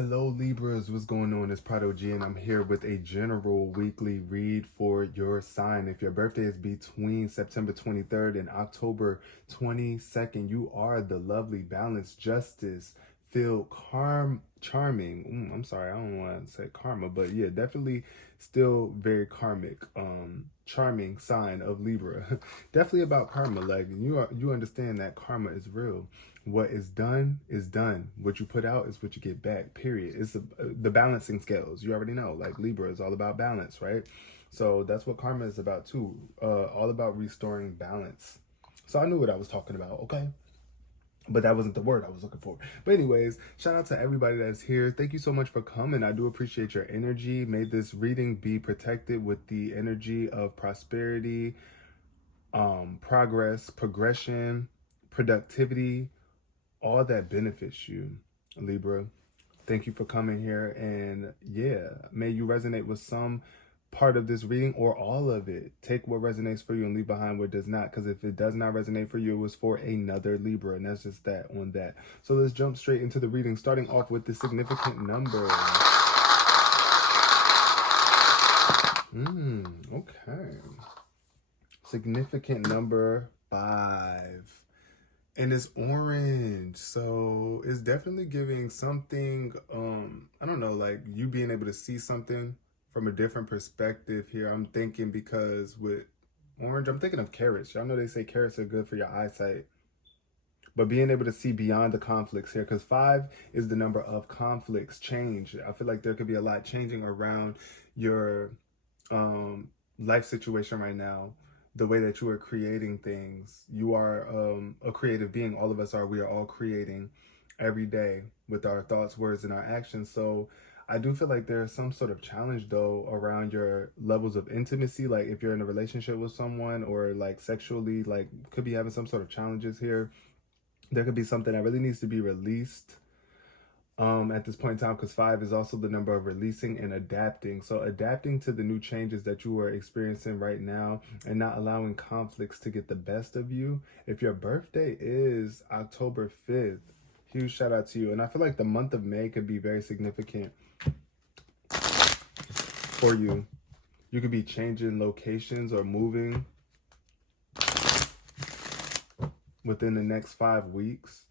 Hello Libras, what's going on? It's Prado G and I'm here with a general weekly read for your sign. If your birthday is between September 23rd and October 22nd, you are the lovely, balanced, justice, filled, charming. I'm sorry, I don't want to say karma, but yeah, definitely still very karmic, charming sign of Libra. Definitely about karma. Like you understand that karma is real. What is done is done. What you put out is what you get back, period. It's the balancing scales. You already know, like Libra is all about balance, right? So that's what karma is about too. All about restoring balance. So I knew what I was talking about, okay? But that wasn't the word I was looking for. But anyways, shout out to everybody that's here. Thank you so much for coming. I do appreciate your energy. May this reading be protected with the energy of prosperity, progress, progression, productivity, all that benefits you, Libra. Thank you for coming here. And yeah, may you resonate with some part of this reading or all of it. Take what resonates for you and leave behind what does not. Because if it does not resonate for you, it was for another Libra. And that's just that on that. So let's jump straight into the reading, starting off with the significant number. Okay. Significant number 5. And it's orange, so it's definitely giving something, I don't know, like you being able to see something from a different perspective here. I'm thinking because with orange, I'm thinking of carrots. Y'all know they say carrots are good for your eyesight. But being able to see beyond the conflicts here, because 5 is the number of conflicts, change. I feel like there could be a lot changing around your life situation right now. The way that you are creating things. You are a creative being. All of us are. We are all creating every day with our thoughts, words, and our actions. So I do feel like there's some sort of challenge though around your levels of intimacy. Like if you're in a relationship with someone or like sexually, like could be having some sort of challenges here. There could be something that really needs to be released at this point in time, because 5 is also the number of releasing and adapting. So adapting to the new changes that you are experiencing right now and not allowing conflicts to get the best of you. If your birthday is October 5th, huge shout out to you. And I feel like the month of May could be very significant for you. You could be changing locations or moving within the next 5 weeks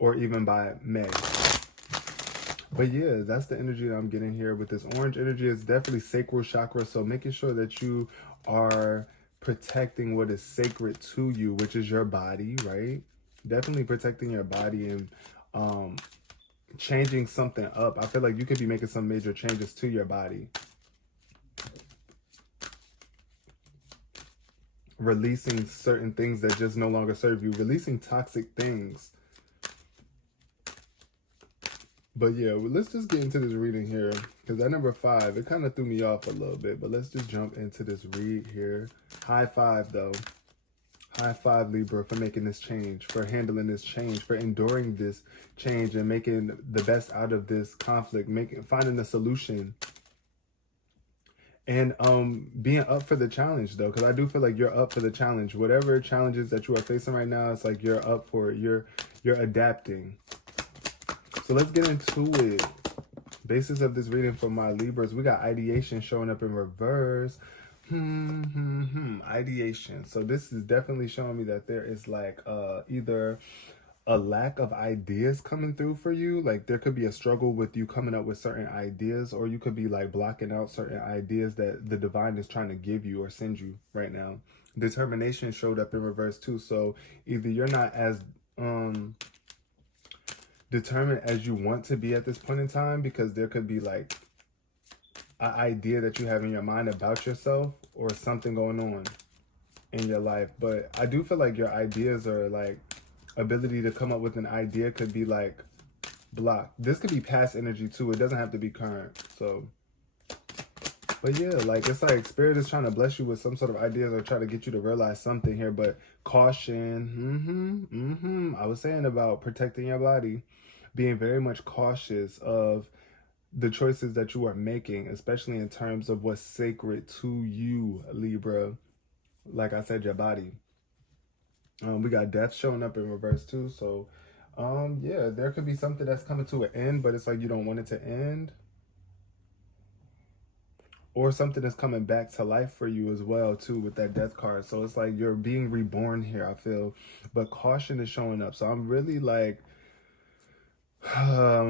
or even by May. But yeah, that's the energy that I'm getting here with this orange energy. It's definitely sacral chakra. So making sure that you are protecting what is sacred to you, which is your body, right? Definitely protecting your body and changing something up. I feel like you could be making some major changes to your body. Releasing certain things that just no longer serve you. Releasing toxic things. But yeah, well, let's just get into this reading here, because that number 5, it kind of threw me off a little bit. But let's just jump into this read here. High 5 though. High 5 Libra for making this change, for handling this change, for enduring this change and making the best out of this conflict, finding a solution. And being up for the challenge though, because I do feel like you're up for the challenge. Whatever challenges that you are facing right now, it's like you're up for it. You're adapting. So let's get into it. Basis of this reading for my Libras, we got ideation showing up in reverse. Ideation. So this is definitely showing me that there is like either a lack of ideas coming through for you. Like there could be a struggle with you coming up with certain ideas, or you could be like blocking out certain ideas that the divine is trying to give you or send you right now. Determination showed up in reverse too. So either you're not as determined as you want to be at this point in time, because there could be like an idea that you have in your mind about yourself or something going on in your life. But I do feel like your ideas are like ability to come up with an idea could be like blocked. This could be past energy too. It doesn't have to be current. So but yeah, like it's like spirit is trying to bless you with some sort of ideas or try to get you to realize something here. But caution. I was saying about protecting your body, being very much cautious of the choices that you are making, especially in terms of what's sacred to you, Libra. Like I said, your body. We got death showing up in reverse too. So Yeah, there could be something that's coming to an end, but it's like you don't want it to end. Or something is coming back to life for you as well too with that death card. So it's like you're being reborn here, I feel. But caution is showing up. So I'm really like I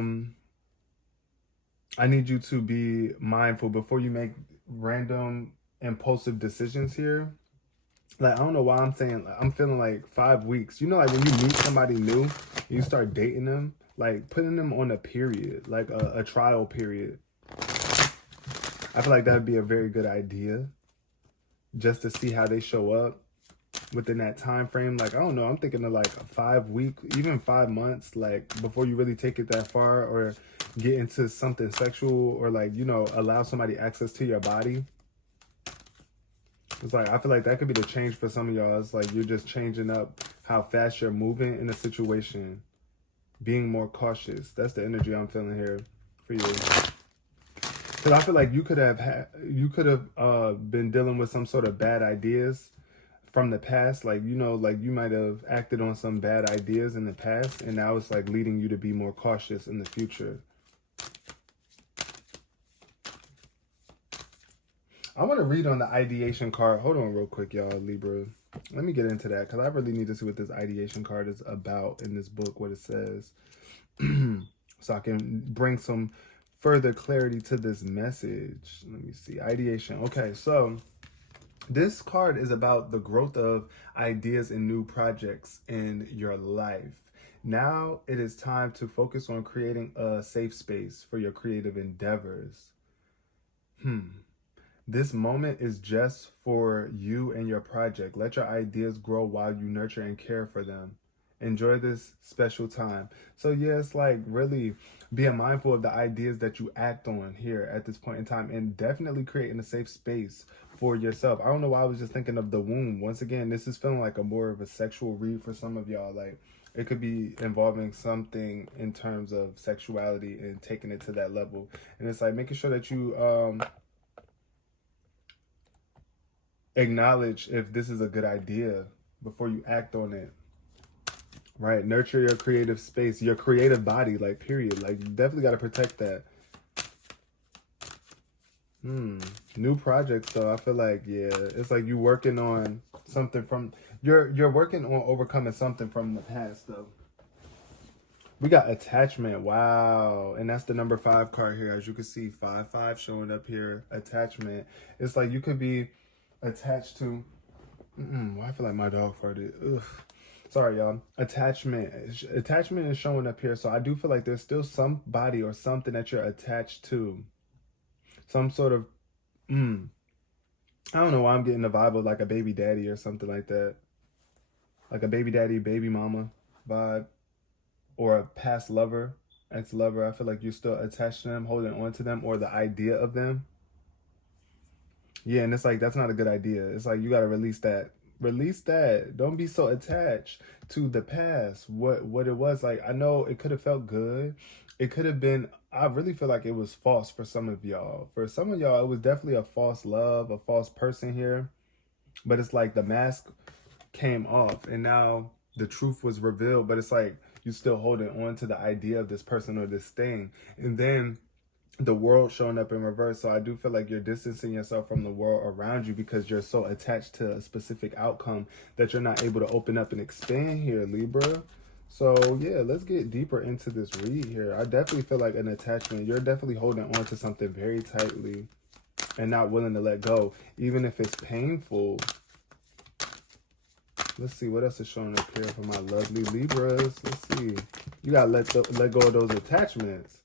need you to be mindful before you make random impulsive decisions here. Like, I don't know why I'm saying, like, I'm feeling like 5 weeks. You know, like when you meet somebody new, you start dating them, like putting them on a period, like a trial period. I feel like that'd be a very good idea, just to see how they show up within that time frame. Like, I don't know, I'm thinking of like a 5 week, even 5 months, like before you really take it that far or get into something sexual or like, you know, allow somebody access to your body. It's like, I feel like that could be the change for some of y'all. It's like you're just changing up how fast you're moving in a situation, being more cautious. That's the energy I'm feeling here for you. Because I feel like you could have been dealing with some sort of bad ideas from the past. Like, you know, like you might have acted on some bad ideas in the past, and now it's like leading you to be more cautious in the future. I want to read on the ideation card. Hold on real quick, y'all, Libra. Let me get into that because I really need to see what this ideation card is about in this book, what it says. So I can bring some further clarity to this message. Let me see. Ideation. Okay, so this card is about the growth of ideas and new projects in your life. Now it is time to focus on creating a safe space for your creative endeavors. This moment is just for you and your project. Let your ideas grow while you nurture and care for them. Enjoy this special time. So yeah, it's like really being mindful of the ideas that you act on here at this point in time, and definitely creating a safe space for yourself. I don't know why I was just thinking of the womb. Once again, this is feeling like a more of a sexual read for some of y'all. Like it could be involving something in terms of sexuality and taking it to that level. And it's like making sure that you acknowledge if this is a good idea before you act on it. Right? Nurture your creative space, your creative body, like period. Like you definitely got to protect that. New projects though, I feel like, yeah, it's like you working on something from you're working on overcoming something from the past though. We got attachment. Wow. And that's the number 5 card here. As you can see, 5-5 showing up here. Attachment. It's like you could be attached to why I feel like my dog farted. Ugh. Sorry, y'all. Attachment is showing up here. So I do feel like there's still somebody or something that you're attached to. Some sort of I don't know why I'm getting the vibe of like a baby daddy or something like that. Like a baby daddy, baby mama vibe. Or a past lover, ex-lover. I feel like you're still attached to them, holding on to them, or the idea of them. Yeah, and it's like, that's not a good idea. It's like, you got to release that. Release that. Don't be so attached to the past. What it was. Like, I know it could have felt good. It could have been, I really feel like it was false for some of y'all. For some of y'all, it was definitely a false love, a false person here. But it's like the mask came off and now the truth was revealed. But it's like, you still holding on to the idea of this person or this thing. And then the world showing up in reverse. So I do feel like you're distancing yourself from the world around you because you're so attached to a specific outcome that you're not able to open up and expand here, Libra. So yeah, let's get deeper into this read here. I definitely feel like an attachment. You're definitely holding on to something very tightly and not willing to let go, even if it's painful. Let's see what else is showing up here for my lovely Libras. Let's see. You gotta let go of those attachments.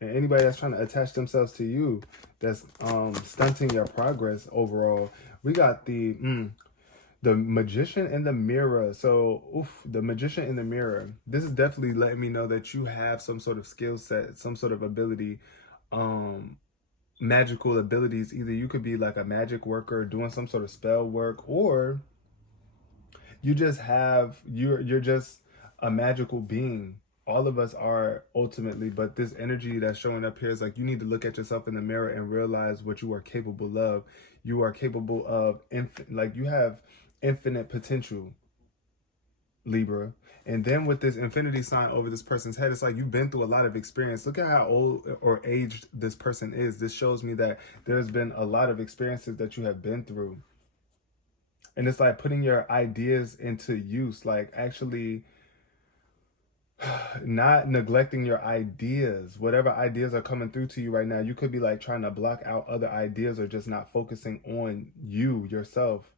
And anybody that's trying to attach themselves to you, that's stunting your progress overall. We got the Magician in the Mirror. So, the Magician in the Mirror. This is definitely letting me know that you have some sort of skill set, some sort of ability, magical abilities. Either you could be like a magic worker doing some sort of spell work, or you just have, you're just a magical being. All of us are ultimately, but this energy that's showing up here is like you need to look at yourself in the mirror and realize what you are capable of. You are capable of like you have infinite potential. Libra. And then with this infinity sign over this person's head, it's like you've been through a lot of experience. Look at how old or aged this person is. This shows me that there's been a lot of experiences that you have been through. And it's like putting your ideas into use, like actually not neglecting your ideas. Whatever ideas are coming through to you right now, you could be like trying to block out other ideas or just not focusing on you, yourself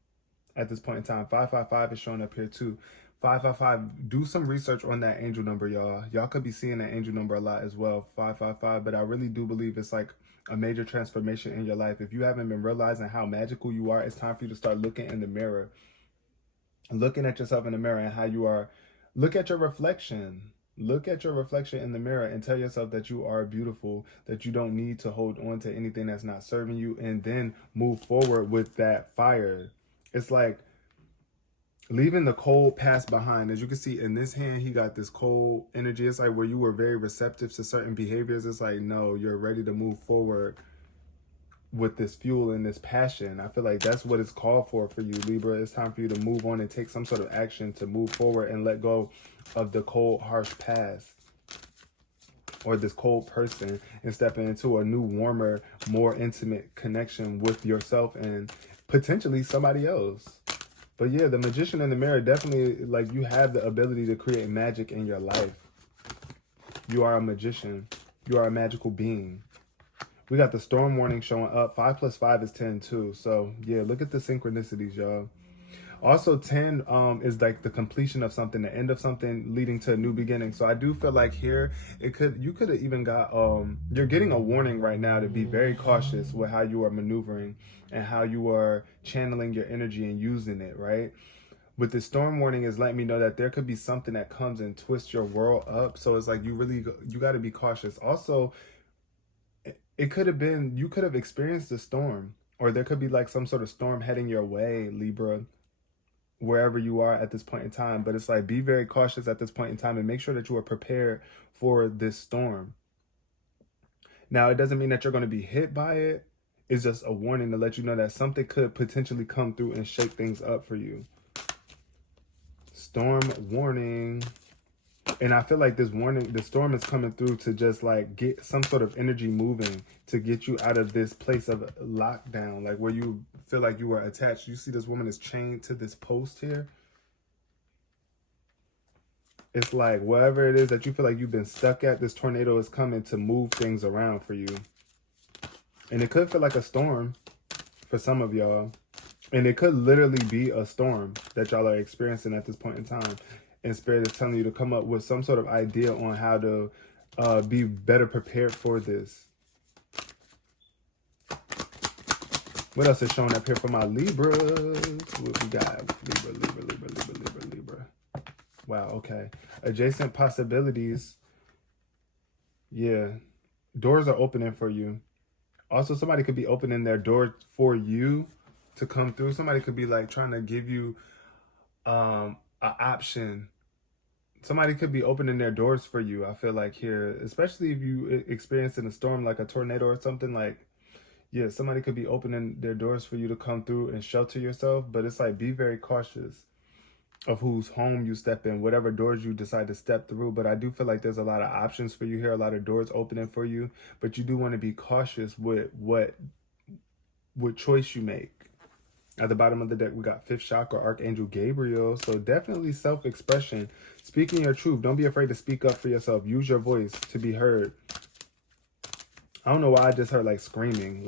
at this point in time. 555 is showing up here too. 555, do some research on that angel number, y'all. Y'all could be seeing that angel number a lot as well, 555, but I really do believe it's like a major transformation in your life. If you haven't been realizing how magical you are, it's time for you to start looking in the mirror, looking at yourself in the mirror and how you are. Look at your reflection. Look at your reflection in the mirror and tell yourself that you are beautiful, that you don't need to hold on to anything that's not serving you, and then move forward with that fire. It's like leaving the cold past behind. As you can see in this hand, he got this cold energy. It's like where you were very receptive to certain behaviors. It's like, no, you're ready to move forward with this fuel and this passion. I feel like that's what it's called for you, Libra. It's time for you to move on and take some sort of action to move forward and let go of the cold, harsh past or this cold person and stepping into a new, warmer, more intimate connection with yourself and potentially somebody else. But yeah, the magician in the mirror, definitely, like, you have the ability to create magic in your life. You are a magician. You are a magical being. We got the storm warning showing up. 5 + 5 is 10 too. So yeah, look at the synchronicities, y'all. Also, 10 is like the completion of something, the end of something, leading to a new beginning. So I do feel like here you could have even got you're getting a warning right now to be very cautious with how you are maneuvering and how you are channeling your energy and using it, right? With the storm warning is letting me know that there could be something that comes and twists your world up. So it's like you got to be cautious. Also, it could have been, you could have experienced a storm, or there could be like some sort of storm heading your way, Libra, wherever you are at this point in time. But it's like, be very cautious at this point in time and make sure that you are prepared for this storm. Now, it doesn't mean that you're going to be hit by it. It's just a warning to let you know that something could potentially come through and shake things up for you. Storm warning. And I feel like this warning, the storm is coming through to just like get some sort of energy moving to get you out of this place of lockdown, like where you feel like you are attached. You see this woman is chained to this post here. It's like wherever it is that you feel like you've been stuck at, this tornado is coming to move things around for you. And it could feel like a storm for some of y'all. And it could literally be a storm that y'all are experiencing at this point in time. And Spirit is telling you to come up with some sort of idea on how to be better prepared for this. What else is showing up here for my Libras? What we got? Libra. Wow, okay. Adjacent possibilities. Yeah. Doors are opening for you. Also, somebody could be opening their door for you to come through. Somebody could be like trying to give you an option. Somebody could be opening their doors for you, I feel like here, especially if you experiencing a storm like a tornado or something. Like, yeah, somebody could be opening their doors for you to come through and shelter yourself. But it's like, be very cautious of whose home you step in, whatever doors you decide to step through. But I do feel like there's a lot of options for you here, a lot of doors opening for you. But you do want to be cautious with what choice you make. At the bottom of the deck, we got 5th chakra, Archangel Gabriel. So definitely self-expression, speaking your truth. Don't be afraid to speak up for yourself. Use your voice to be heard. I don't know why I just heard like screaming,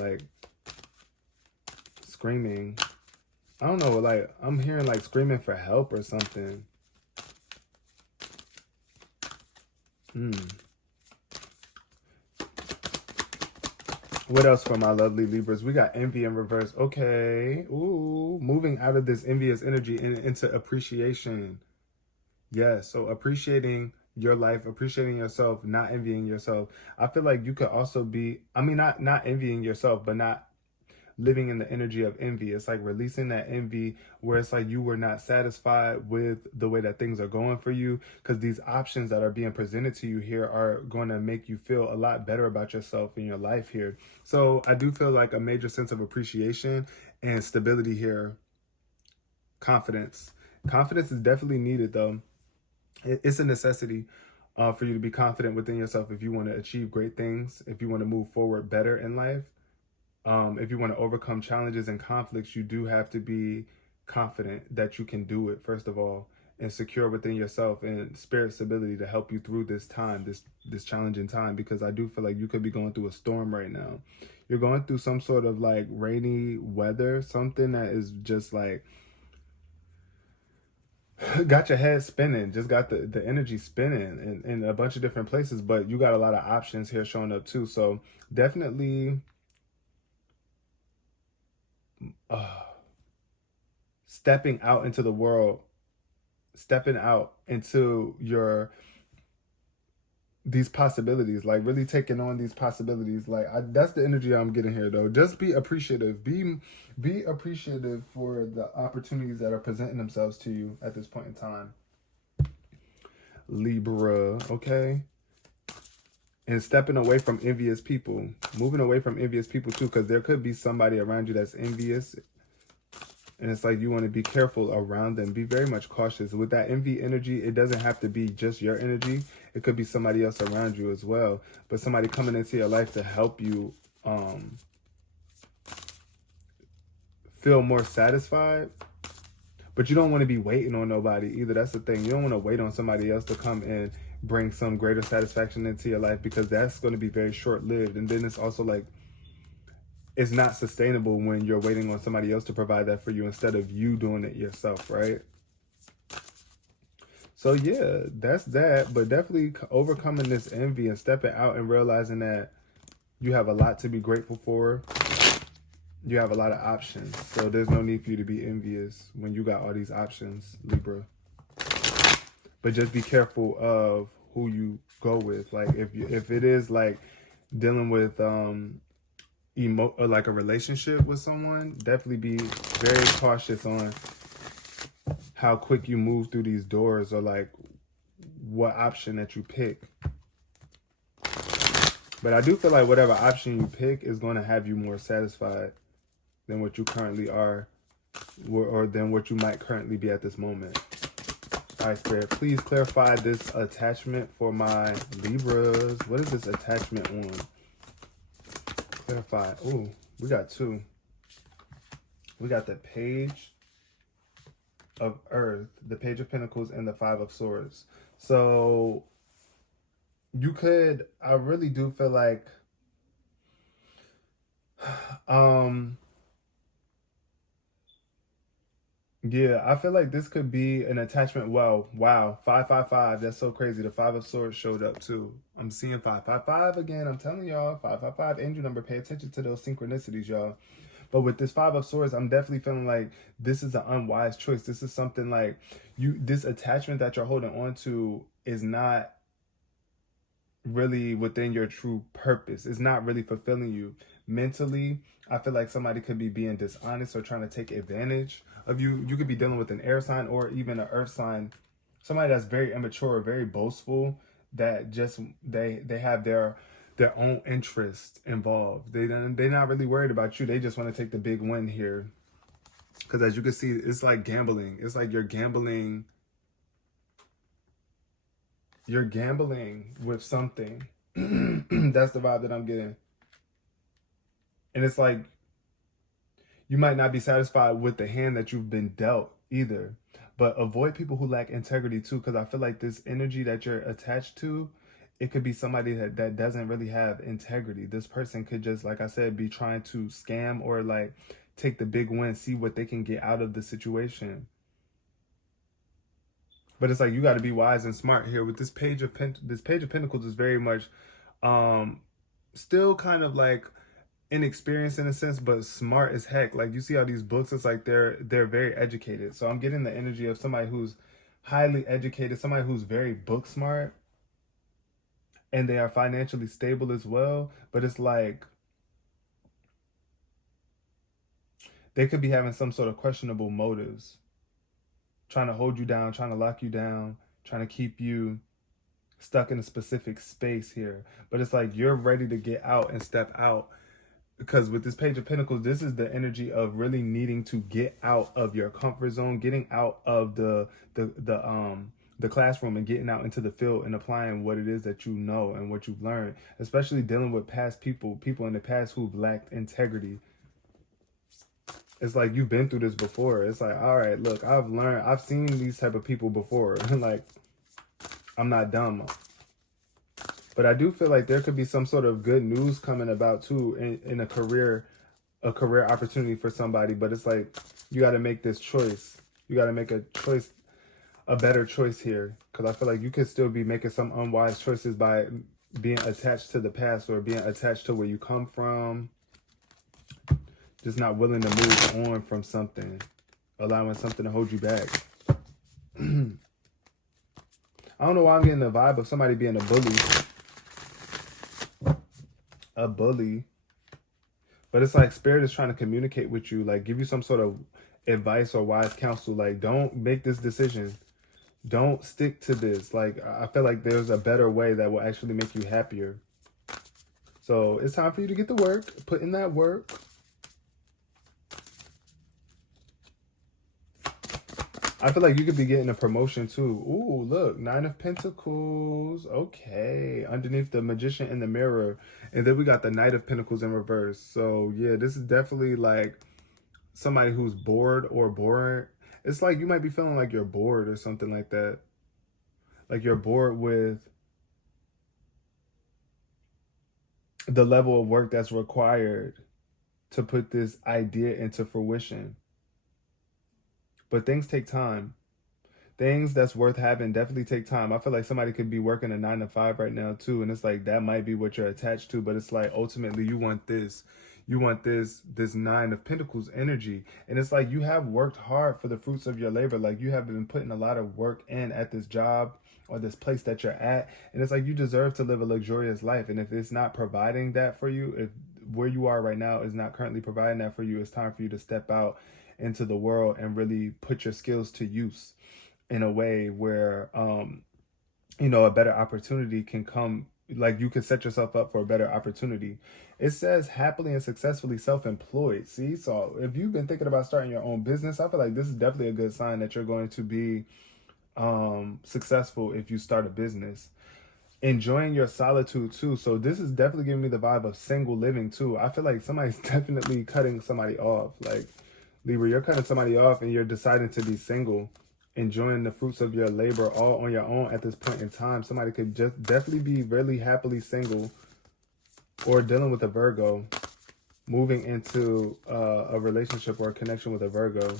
I don't know, like I'm hearing like screaming for help or something. What else for my lovely Libras? We got envy in reverse. Okay. Ooh, moving out of this envious energy into appreciation. Yes, so appreciating your life, appreciating yourself, not envying yourself. I feel like you could also be, I mean, not envying yourself, but not living in the energy of envy. It's like releasing that envy where it's like you were not satisfied with the way that things are going for you, because these options that are being presented to you here are going to make you feel a lot better about yourself in your life here. So I do feel like a major sense of appreciation and stability here, confidence. Confidence is definitely needed, though. It's a necessity for you to be confident within yourself if you want to achieve great things, if you want to move forward better in life. If you want to overcome challenges and conflicts, you do have to be confident that you can do it, first of all, and secure within yourself and spirit's ability to help you through this time, this challenging time, because I do feel like you could be going through a storm right now. You're going through some sort of like rainy weather, something that is just like got your head spinning, just got the energy spinning in a bunch of different places, but you got a lot of options here showing up too. So definitely stepping out into the world, stepping out into these possibilities, like really taking on these possibilities. Like that's the energy I'm getting here, though. Just be appreciative. Be appreciative for the opportunities that are presenting themselves to you at this point in time. Libra, okay? And stepping away from envious people, moving away from envious people too, because there could be somebody around you that's envious. And it's like you want to be careful around them. Be very much cautious. With that envy energy, it doesn't have to be just your energy. It could be somebody else around you as well. But somebody coming into your life to help you feel more satisfied. But you don't want to be waiting on nobody either. That's the thing. You don't want to wait on somebody else to come and bring some greater satisfaction into your life, because that's going to be very short-lived. And then it's also like, it's not sustainable when you're waiting on somebody else to provide that for you instead of you doing it yourself, right? So yeah, that's that. But definitely overcoming this envy and stepping out and realizing that you have a lot to be grateful for. You have a lot of options. So there's no need for you to be envious when you got all these options, Libra. But just be careful of who you go with. Like if it is like dealing with like a relationship with someone, definitely be very cautious on how quick you move through these doors, or like what option that you pick. But I do feel like whatever option you pick is going to have you more satisfied than what you currently are, or than what you might currently be at this moment. All right, Spirit, please clarify this attachment for my Libras. What is this attachment on? Clarify. Oh, we got two. We got the Page of Earth, the Page of Pentacles, and the Five of Swords. So you could, I really do feel like, yeah, I feel like this could be an attachment. Wow, 555. That's so crazy. The Five of Swords showed up too. I'm seeing 555 again. I'm telling y'all, 555 angel number. Pay attention to those synchronicities, y'all. But with this Five of Swords, I'm definitely feeling like this is an unwise choice. This is something like this attachment that you're holding on to is not really within your true purpose. It's not really fulfilling you mentally. I feel like somebody could be being dishonest or trying to take advantage of you. You could be dealing with an air sign or even an earth sign, somebody that's very immature or very boastful, that just they have their own interest involved. They're not really worried about you. They just want to take the big win here. Because as you can see, it's like gambling. It's like you're gambling with something. That's the vibe that I'm getting. And it's like you might not be satisfied with the hand that you've been dealt either. But avoid people who lack integrity too, because I feel like this energy that you're attached to, it could be somebody that doesn't really have integrity. This person could just, like I said, be trying to scam or like take the big win, see what they can get out of the situation. But it's like you got to be wise and smart here with this Page of Pentacles is very much still kind of like inexperienced in a sense, but smart as heck. Like you see all these books, it's like they're very educated. So I'm getting the energy of somebody who's highly educated, somebody who's very book smart, and they are financially stable as well. But it's like they could be having some sort of questionable motives, trying to hold you down, trying to lock you down, trying to keep you stuck in a specific space here. But it's like you're ready to get out and step out because with this Page of Pentacles, this is the energy of really needing to get out of your comfort zone, getting out of the classroom and getting out into the field and applying what it is that you know and what you've learned, especially dealing with past people in the past who've lacked integrity. It's like you've been through this before. It's like, all right, look, I've seen these type of people before. Like, I'm not dumb. But I do feel like there could be some sort of good news coming about too in a career opportunity for somebody. But it's like, you got to make this choice. You got to make a choice, a better choice here. Because I feel like you could still be making some unwise choices by being attached to the past or being attached to where you come from. Just not willing to move on from something, allowing something to hold you back. I don't know why I'm getting the vibe of somebody being a bully. A bully. But it's like Spirit is trying to communicate with you, like give you some sort of advice or wise counsel. Like, don't make this decision. Don't stick to this. Like, I feel like there's a better way that will actually make you happier. So it's time for you to get to work. Put in that work. I feel like you could be getting a promotion too. Ooh, look, 9 of Pentacles. Okay, underneath the Magician in the Mirror. And then we got the Knight of Pentacles in reverse. So yeah, this is definitely like somebody who's bored or boring. It's like you might be feeling like you're bored or something like that. Like you're bored with the level of work that's required to put this idea into fruition. But things take time. Things that's worth having definitely take time. I feel like somebody could be working a 9 to 5 right now too. And it's like, that might be what you're attached to. But it's like, ultimately, you want this. You want this 9 of Pentacles energy. And it's like, you have worked hard for the fruits of your labor. Like, you have been putting a lot of work in at this job or this place that you're at. And it's like, you deserve to live a luxurious life. And if it's not providing that for you, if where you are right now is not currently providing that for you, it's time for you to step out into the world and really put your skills to use in a way where, you know, a better opportunity can come. Like, you can set yourself up for a better opportunity. It says happily and successfully self-employed. See, so if you've been thinking about starting your own business, I feel like this is definitely a good sign that you're going to be successful if you start a business. Enjoying your solitude too. So this is definitely giving me the vibe of single living too. I feel like somebody's definitely cutting somebody off. Like, Libra, you're cutting somebody off and you're deciding to be single, enjoying the fruits of your labor all on your own at this point in time. Somebody could just definitely be really happily single or dealing with a Virgo, moving into a relationship or a connection with a Virgo.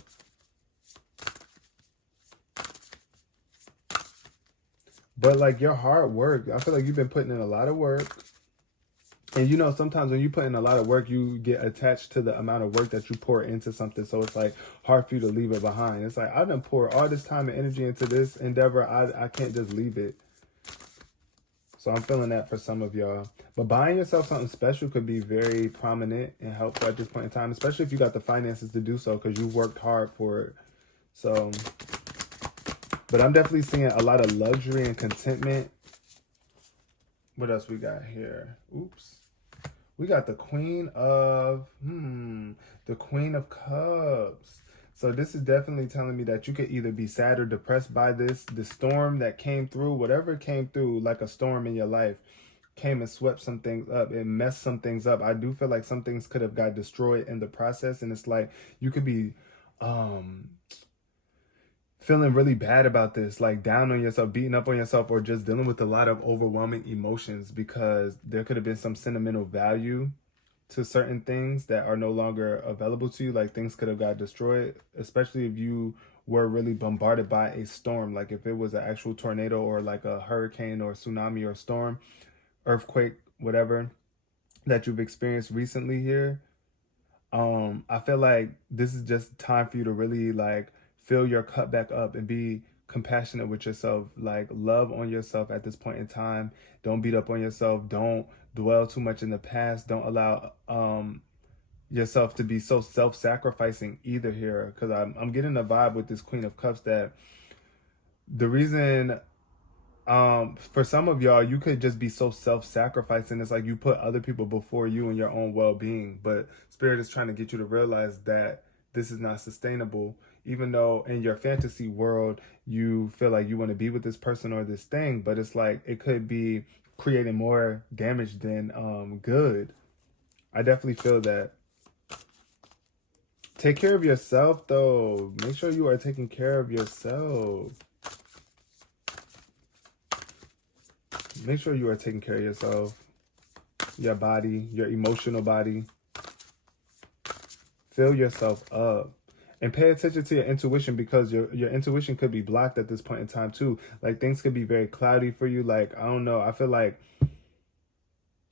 But like your hard work, I feel like you've been putting in a lot of work. And you know, sometimes when you put in a lot of work, you get attached to the amount of work that you pour into something. So it's like hard for you to leave it behind. It's like, I done pour all this time and energy into this endeavor. I can't just leave it. So I'm feeling that for some of y'all. But buying yourself something special could be very prominent and helpful at this point in time, especially if you got the finances to do so because you worked hard for it. So, but I'm definitely seeing a lot of luxury and contentment. What else we got here? Oops. We got the Queen of Cups. So this is definitely telling me that you could either be sad or depressed by the storm that came through, whatever came through, like a storm in your life, came and swept some things up. It messed some things up. I do feel like some things could have got destroyed in the process. And it's like, you could be, feeling really bad about this, like down on yourself, beating up on yourself, or just dealing with a lot of overwhelming emotions because there could have been some sentimental value to certain things that are no longer available to you. Like, things could have got destroyed, especially if you were really bombarded by a storm. Like if it was an actual tornado or like a hurricane or tsunami or storm, earthquake, whatever that you've experienced recently here. I feel like this is just time for you to really like fill your cup back up and be compassionate with yourself. Like, love on yourself at this point in time. Don't beat up on yourself. Don't dwell too much in the past. Don't allow yourself to be so self-sacrificing either here. Because I'm getting a vibe with this Queen of Cups that the reason For some of y'all, you could just be so self-sacrificing. It's like you put other people before you and your own well-being. But Spirit is trying to get you to realize that this is not sustainable. Even though in your fantasy world, you feel like you want to be with this person or this thing, but it's like it could be creating more damage than good. I definitely feel that. Take care of yourself, though. Make sure you are taking care of yourself. Make sure you are taking care of yourself, your body, your emotional body. Fill yourself up. And pay attention to your intuition, because your intuition could be blocked at this point in time too. Like things could be very cloudy for you. Like, I don't know. I feel like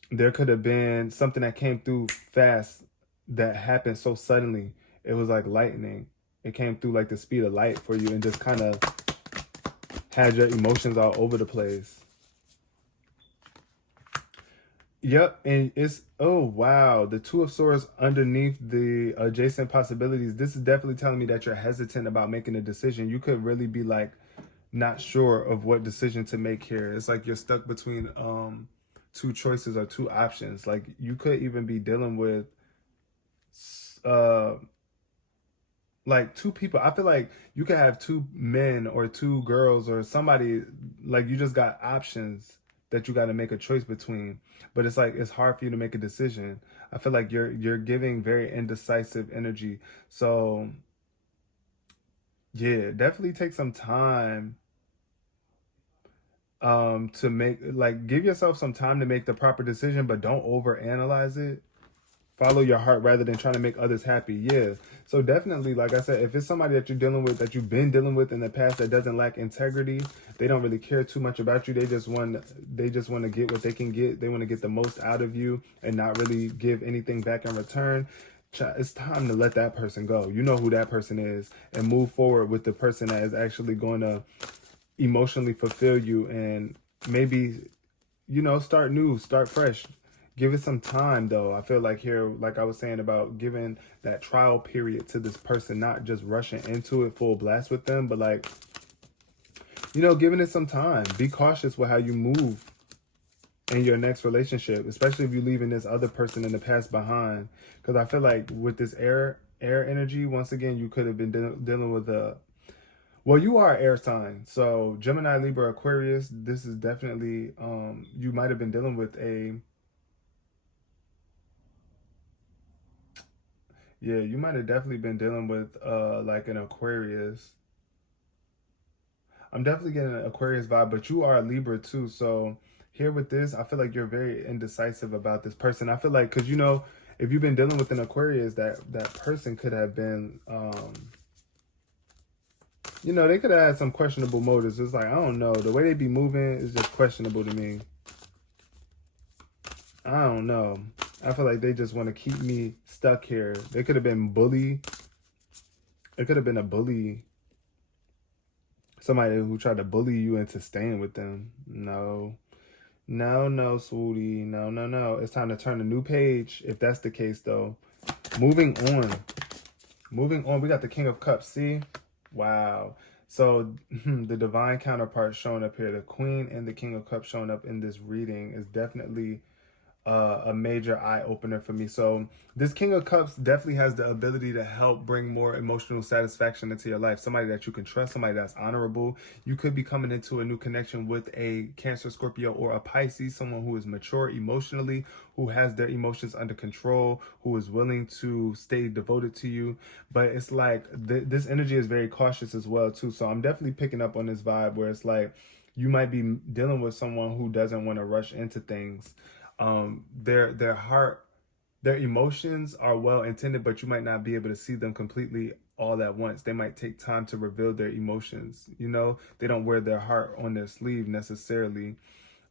there could have been something that came through fast that happened so suddenly. It was like lightning. It came through like the speed of light for you and just kind of had your emotions all over the place. Yep, and it's, oh wow, the Two of Swords underneath the adjacent possibilities. This is definitely telling me that you're hesitant about making a decision. You could really be like not sure of what decision to make here. It's like you're stuck between two choices or two options. Like you could even be dealing with like two people. I feel like you could have two men or two girls or somebody, like you just got options that you got to make a choice between, but it's like it's hard for you to make a decision. I feel like you're giving very indecisive energy. So yeah, definitely take some time to make, like, give yourself some time to make the proper decision, but don't overanalyze it. Follow your heart rather than trying to make others happy. Yeah. So definitely, like I said, if it's somebody that you're dealing with, that you've been dealing with in the past, that doesn't lack integrity, they don't really care too much about you. They just want to get what they can get. They want to get the most out of you and not really give anything back in return. It's time to let that person go. You know who that person is, and move forward with the person that is actually going to emotionally fulfill you, and maybe, you know, start new, start fresh. Give it some time, though. I feel like here, like I was saying about giving that trial period to this person, not just rushing into it full blast with them, but like, you know, giving it some time. Be cautious with how you move in your next relationship, especially if you're leaving this other person in the past behind. Because I feel like with this air energy, once again, you could have been dealing with a, well, you are air sign. So Gemini, Libra, Aquarius, this is definitely, you might have been dealing with a, yeah, you might have definitely been dealing with like an Aquarius. I'm definitely getting an Aquarius vibe, but you are a Libra too. So here with this, I feel like you're very indecisive about this person. I feel like, because, you know, if you've been dealing with an Aquarius, that person could have been, you know, they could have had some questionable motives. It's like, I don't know. The way they be moving is just questionable to me. I don't know. I feel like they just want to keep me stuck here. They could have been bully. It could have been a bully. Somebody who tried to bully you into staying with them. No. No, no, sweetie. No, no, no. It's time to turn a new page, if that's the case, though. Moving on. Moving on. We got the King of Cups. See? Wow. So the divine counterpart showing up here. The Queen and the King of Cups showing up in this reading is definitely a major eye-opener for me. So this King of Cups definitely has the ability to help bring more emotional satisfaction into your life. Somebody that you can trust, somebody that's honorable. You could be coming into a new connection with a Cancer, Scorpio, or a Pisces, someone who is mature emotionally, who has their emotions under control, who is willing to stay devoted to you. But it's like this energy is very cautious as well too. So I'm definitely picking up on this vibe where it's like you might be dealing with someone who doesn't want to rush into things. Their heart, their emotions are well intended, but you might not be able to see them completely all at once. They might take time to reveal their emotions. You know, they don't wear their heart on their sleeve necessarily.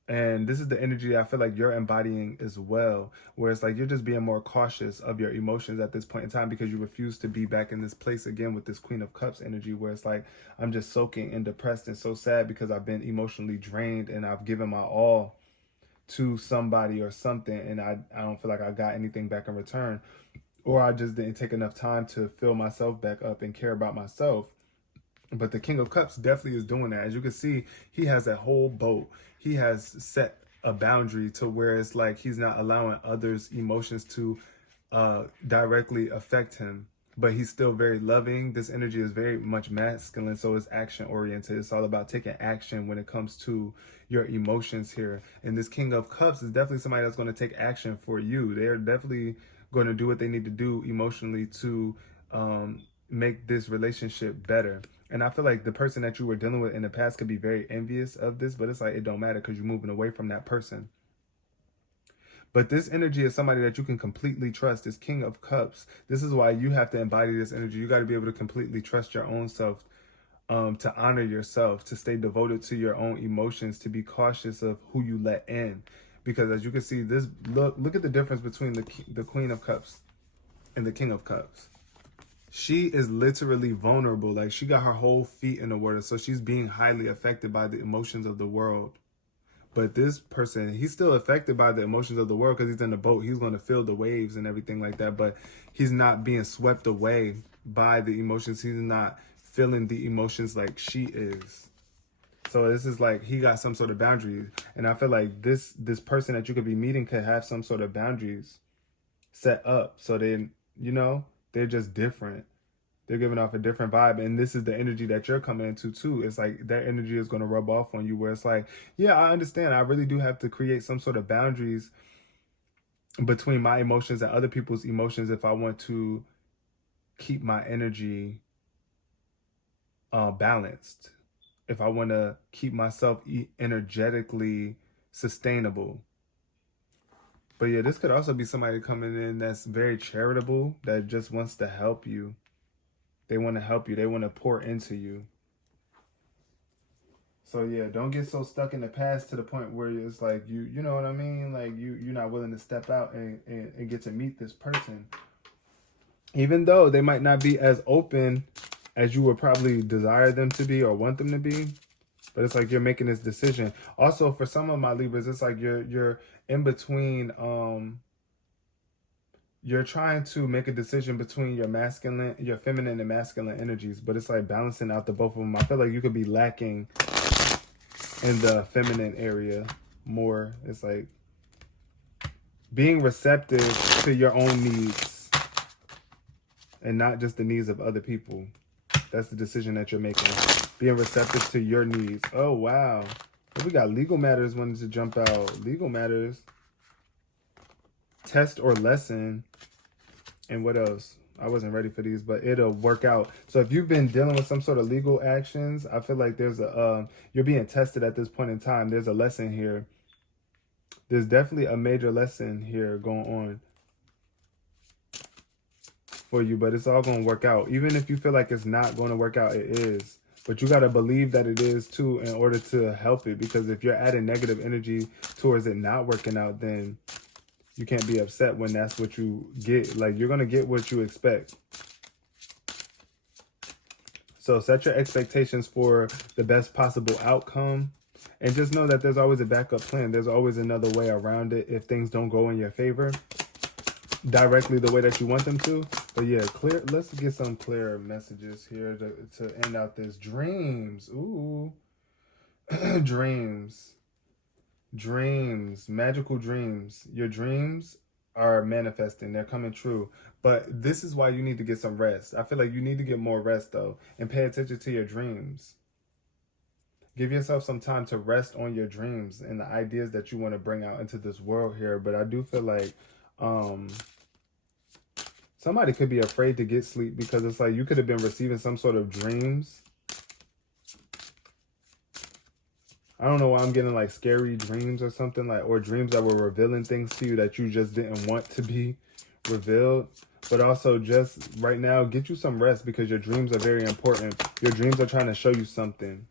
And this is the energy I feel like you're embodying as well, where it's like you're just being more cautious of your emotions at this point in time because you refuse to be back in this place again with this Queen of Cups energy, where it's like I'm just soaking and depressed and so sad because I've been emotionally drained and I've given my all to somebody or something, and I don't feel like I got anything back in return, or I just didn't take enough time to fill myself back up and care about myself. But the King of Cups definitely is doing that. As you can see, he has a whole boat. He has set a boundary to where it's like he's not allowing others' emotions to directly affect him. But he's still very loving. This energy is very much masculine, so it's action oriented. It's all about taking action when it comes to your emotions here. And this King of Cups is definitely somebody that's going to take action for you. They're definitely going to do what they need to do emotionally to make this relationship better. And I feel like the person that you were dealing with in the past could be very envious of this, but it's like it don't matter because you're moving away from that person. But this energy is somebody that you can completely trust. This King of Cups. This is why you have to embody this energy. You got to be able to completely trust your own self, to honor yourself, to stay devoted to your own emotions, to be cautious of who you let in. Because as you can see, this look at the difference between the Queen of Cups and the King of Cups. She is literally vulnerable. Like, she got her whole feet in the water. So she's being highly affected by the emotions of the world. But this person, he's still affected by the emotions of the world because he's in the boat. He's going to feel the waves and everything like that. But he's not being swept away by the emotions. He's not feeling the emotions like she is. So this is like he got some sort of boundaries. And I feel like this person that you could be meeting could have some sort of boundaries set up. So then, you know, they're just different. They're giving off a different vibe. And this is the energy that you're coming into too. It's like that energy is going to rub off on you where it's like, yeah, I understand. I really do have to create some sort of boundaries between my emotions and other people's emotions if I want to keep my energy balanced. If I want to keep myself energetically sustainable. But yeah, this could also be somebody coming in that's very charitable, that just wants to help you. They want to help you. They want to pour into you. So yeah, don't get so stuck in the past to the point where it's like you know what I mean? Like you're not willing to step out and get to meet this person. Even though they might not be as open as you would probably desire them to be or want them to be. But it's like you're making this decision. Also, for some of my Libras, it's like you're in between. You're trying to make a decision between your feminine and masculine energies, but it's like balancing out the both of them. I feel like you could be lacking in the feminine area more. It's like being receptive to your own needs and not just the needs of other people. That's the decision that you're making. Being receptive to your needs. Oh, wow. We got legal matters wanting to jump out. Legal matters. Test or lesson. And what else? I wasn't ready for these, but it'll work out. So if you've been dealing with some sort of legal actions, I feel like there's you're being tested at this point in time. There's a lesson here. There's definitely a major lesson here going on for you, but it's all going to work out. Even if you feel like it's not going to work out, it is. But you got to believe that it is too in order to help it. Because if you're adding negative energy towards it not working out, then you can't be upset when that's what you get. Like, you're going to get what you expect. So set your expectations for the best possible outcome. And just know that there's always a backup plan. There's always another way around it if things don't go in your favor directly the way that you want them to. But yeah, let's get some clear messages here to end out this. Dreams. Ooh. Dreams. Dreams. Magical dreams. Your dreams are manifesting. They're coming true. But this is why you need to get some rest. I feel like you need to get more rest though. And pay attention to your dreams. Give yourself some time to rest on your dreams and the ideas that you want to bring out into this world here. But I do feel like somebody could be afraid to get sleep because it's like you could have been receiving some sort of dreams. I don't know why I'm getting like scary dreams or something, like, or dreams that were revealing things to you that you just didn't want to be revealed. But also just right now, get you some rest because your dreams are very important. Your dreams are trying to show you something.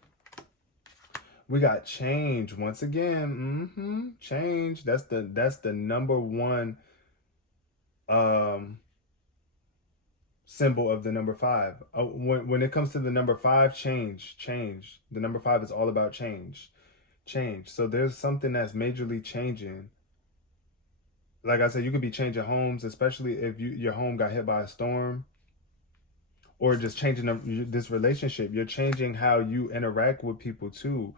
We got change once again. Change. That's the number one symbol of the number 5. When it comes to the number 5, change. The number 5 is all about change. So there's something that's majorly changing. Like I said, you could be changing homes, especially if your home got hit by a storm, or just changing this relationship. You're changing how you interact with people too.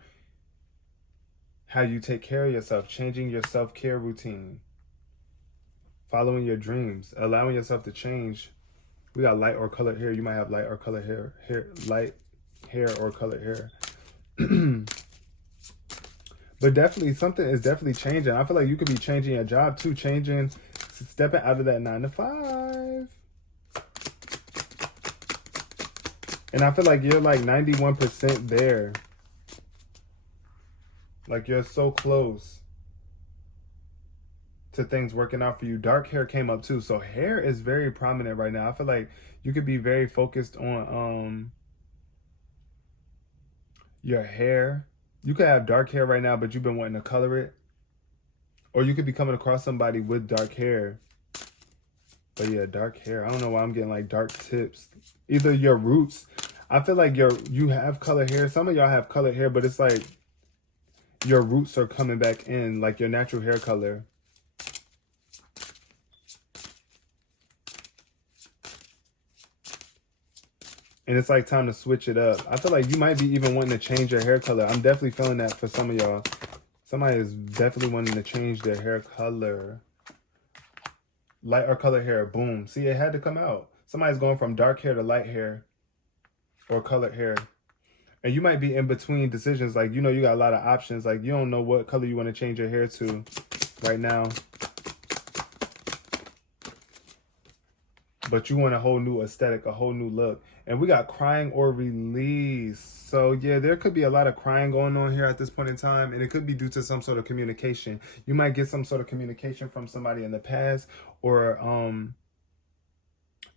How you take care of yourself, changing your self-care routine, following your dreams, allowing yourself to change. We got light or colored hair. You might have light or colored hair, light hair or colored hair. But definitely something is definitely changing. I feel like you could be changing your job too, stepping out of that 9 to 5. And I feel like you're like 91% there. Like you're so close to things working out for you. Dark hair came up too. So hair is very prominent right now. I feel like you could be very focused on your hair. You could have dark hair right now, but you've been wanting to color it. Or you could be coming across somebody with dark hair. But yeah, dark hair. I don't know why I'm getting like dark tips. Either your roots. I feel like you have colored hair. Some of y'all have colored hair, but it's like your roots are coming back in, like your natural hair color. And it's like time to switch it up. I feel like you might be even wanting to change your hair color. I'm definitely feeling that for some of y'all. Somebody is definitely wanting to change their hair color. Light or colored hair. Boom. See, it had to come out. Somebody's going from dark hair to light hair or colored hair. And you might be in between decisions. Like, you know, you got a lot of options. Like, you don't know what color you want to change your hair to right now. But you want a whole new aesthetic, a whole new look. And we got crying or release. So yeah, there could be a lot of crying going on here at this point in time. And it could be due to some sort of communication. You might get some sort of communication from somebody in the past. Or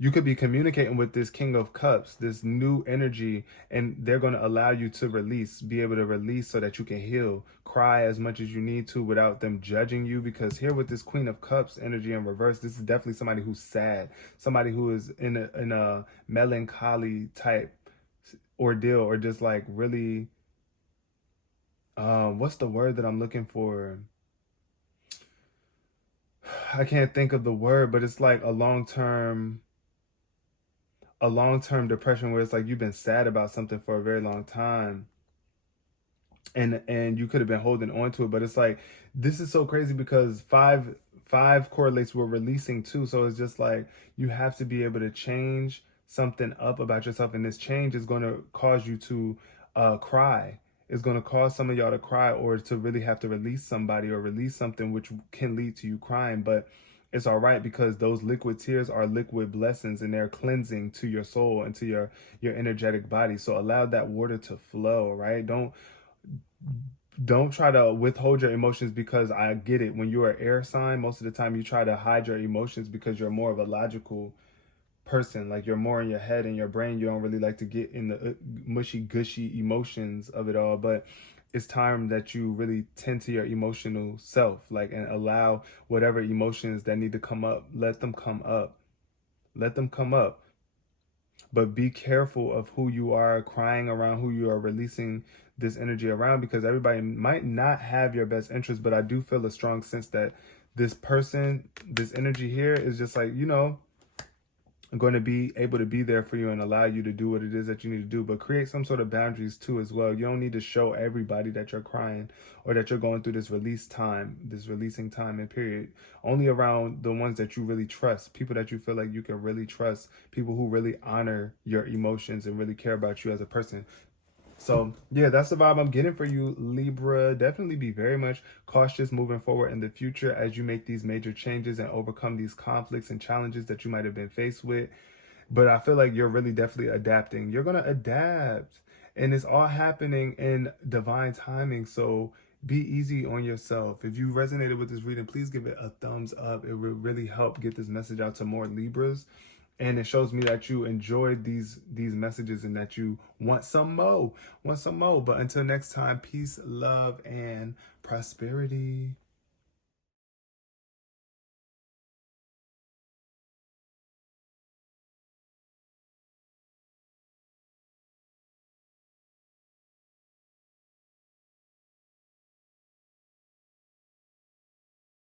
you could be communicating with this King of Cups, this new energy, and they're going to allow you to release, be able to release so that you can heal, cry as much as you need to without them judging you. Because here with this Queen of Cups energy in reverse, this is definitely somebody who's sad, somebody who is in a melancholy type ordeal, or just like really, what's the word that I'm looking for? I can't think of the word, but it's like a long-term depression where it's like you've been sad about something for a very long time, and you could have been holding on to it. But it's like, this is so crazy because five correlates with releasing too. So it's just like you have to be able to change something up about yourself, and this change is going to cause you to cry. It's going to cause some of y'all to cry, or to really have to release somebody or release something, which can lead to you crying. But it's all right, because those liquid tears are liquid blessings, and they're cleansing to your soul and to your energetic body. So allow that water to flow, right? Don't try to withhold your emotions, because I get it. When you're an air sign, most of the time you try to hide your emotions because you're more of a logical person. Like, you're more in your head and your brain. You don't really like to get in the mushy gushy emotions of it all. But it's time that you really tend to your emotional self, like, and allow whatever emotions that need to come up, let them come up. Let them come up. But be careful of who you are crying around, who you are releasing this energy around, because everybody might not have your best interest. But I do feel a strong sense that this person, this energy here is just like, you know, going to be able to be there for you and allow you to do what it is that you need to do. But create some sort of boundaries too as well. You don't need to show everybody that you're crying or that you're going through this releasing time and period. Only around the ones that you really trust, people that you feel like you can really trust, people who really honor your emotions and really care about you as a person. So yeah, that's the vibe I'm getting for you, Libra. Definitely be very much cautious moving forward in the future as you make these major changes and overcome these conflicts and challenges that you might have been faced with. But I feel like you're really definitely adapting. You're going to adapt, and it's all happening in divine timing. So be easy on yourself. If you resonated with this reading, please give it a thumbs up. It will really help get this message out to more Libras. And it shows me that you enjoyed these messages and that you want some more. But until next time, peace, love, and prosperity.